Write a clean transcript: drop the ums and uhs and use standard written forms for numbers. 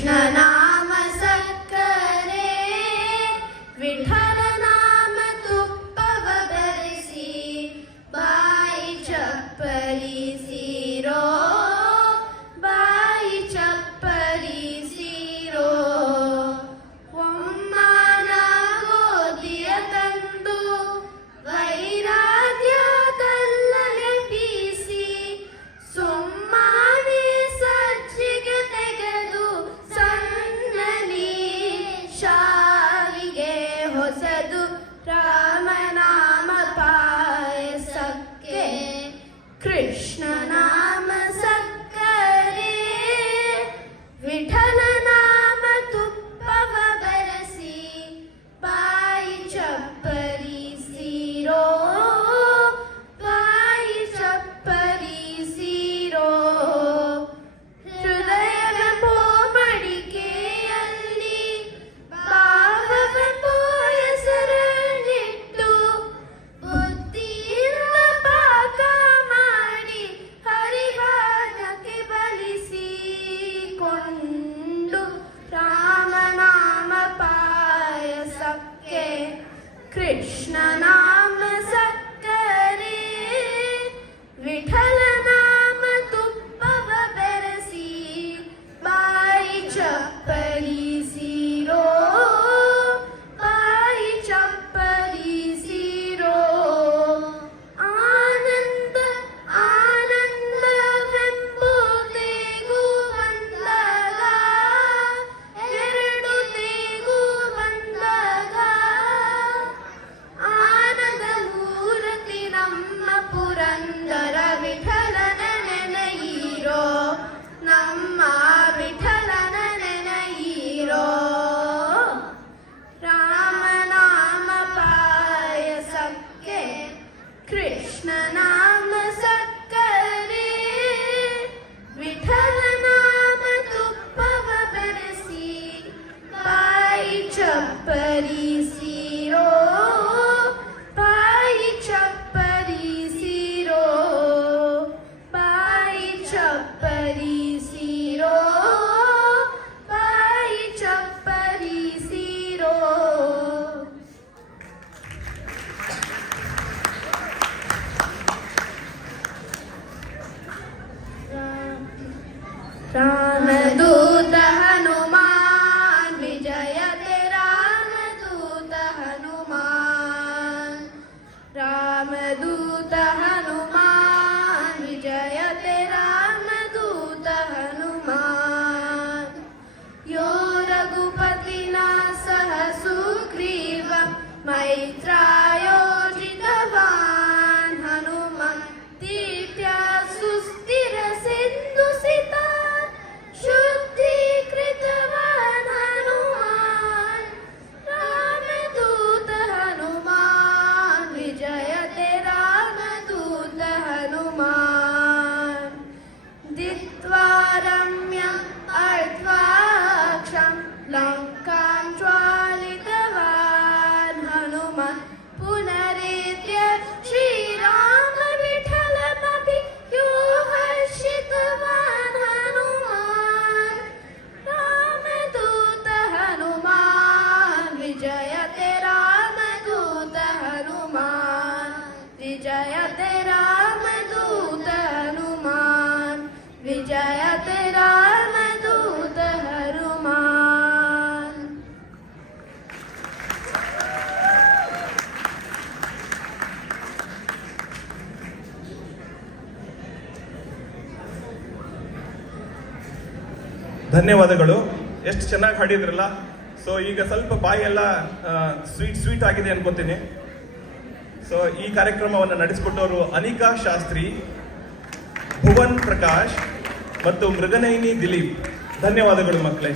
ಕೃಷ್ಣ ನಾಮ ಸಕ್ಕರೆ ವಿಠಲ ನಾಮ ತುಪ್ಪವ ಬೆರೆಸಿ ಬಾಯಿ ಚಪ್ಪರಿಸಿರೋ ಬಾಯಿ ಚಪ್ಪರಿಸಿರೋ ಒಮ್ಮನ ಗೋಧಿಯ ತಂದು ವೈರಾಗ್ಯ ಕಲ್ಲಲೆ ಬೀಸಿ ಸುಮ್ಮನೆ ಸಜ್ಜಿಗೆ ತೆಗೆದು ಸಣ್ಣಲಿ ಶಾವಿಗೆ ಹೊಸದು ರಾಮನಾಮ ಪಾಯಸಕ್ಕೆ ಕೃಷ್ಣ ನಾಮ ಸಕ್ಕರೆ ವಿಠಲ ನಾಮ ತುಪ್ಪವ ಬೆರೆಸಿ ಬಾಯಿ ಚಪ್ಪರಿಸಿರೋ ಬಾಯಿ ಚಪ್ಪರಿಸಿರೋ ಹೃದಯವೆಂಬೋ ಮಡಿಕೆಯಲ್ಲಿ ಭಾವವೆಂಬೋ ಹೆಸರನ್ನಿಟ್ಟು ಬುದ್ಧಿಯಿಂದ ಪಾಕ ಮಾಡಿ ಹರಿವಾದಕ್ಕೆ ಬಲಿಸಿಕೊಂಡು ರಾಮನಾಮ ಪಾಯಸಕ್ಕೆ ಕೃಷ್ಣ ನಾಮ ಸಕ್ಕರೆ ವಿಠಲ ನಾಮ ತುಪ್ಪವ ಬೆರೆಸಿ ಬಾಯಿ ಚಪ್ಪರಿಸಿರೋ ಬಾಯಿ ಚಪ್ಪರಿಸಿರೋ ಆನಂದ ಆನಂದವೆಂಬುದೇಗೂ ಬಂದಾಗ ಎರಡು ತೇಗೂ ಬಂದಾಗ ಆನಂದ ಮೂರ್ತಿ ನಮ್ಮ ಪುರಂದರ ವಿಠಲನ ನೆನೆಯಿರೋ ನಮ್ಮ ವಿಠಲನ ನೆನೆಯಿರೋ ರಾಮನಾಮ ಪಾಯಸಕ್ಕೆ ಕೃಷ್ಣ ನಾಮ ಸಕ್ಕರೆ ವಿಠಲ ನಾಮ ತುಪ್ಪವ ಬೆರೆಸಿ ಬಾಯಿ ಚಪ್ಪರಿಸಿರೋ ಬಾಯಿ ಚಪ್ಪರಿಸಿರೋ ಬಾಯಿ ಚಪ್ಪರಿಸಿರೋ ಬಾಯಿ ಚಪ್ಪರಿಸಿರೋ. रामदूत हनुमान विजयते रामदूत हनुमान रामदूत हनुमान विजयते रामदूत हनुमान यो रघुपतिना सह सुग्रीवं मैत्रायोजितवान् हनुमन् तीर्त्या सुस्थिर सिन्धुसिता शुद्धीकृतवान् हनुमान् रामदूत हनुमान् विजयते रामदूत हनुमान् दित्वा रम्यम् अर्थाक्षं लङ्कां ज्वालितवान् हनुमन् पुनरेत्य श्रीराम विठलमपि यो हर्षितवान् हनुमान् रामदूत हनुमान् विजयते रामदूत हनुमान् विजयते रामदूत हनुमान् विजयते रामदूत हनुमान्. ಧನ್ಯವಾದಗಳು. ಎಷ್ಟು ಚೆನ್ನಾಗಿ ಹಾಡಿದ್ರಲ್ಲ. ಸೊ ಈಗ ಸ್ವಲ್ಪ ಬಾಯಿ ಎಲ್ಲ ಸ್ವೀಟ್ ಆಗಿದೆ ಅನ್ಕೋತೀನಿ. ಸೊ ಈ ಕಾರ್ಯಕ್ರಮವನ್ನು ನಡೆಸಿಕೊಟ್ಟವರು ಅನಿಕಾ ಶಾಸ್ತ್ರಿ, ಭುವನ್ ಪ್ರಕಾಶ್ ಮತ್ತು ಮೃಗನೈನಿ ದಿಲೀಪ್. ಧನ್ಯವಾದಗಳು ಮಕ್ಕಳೇ.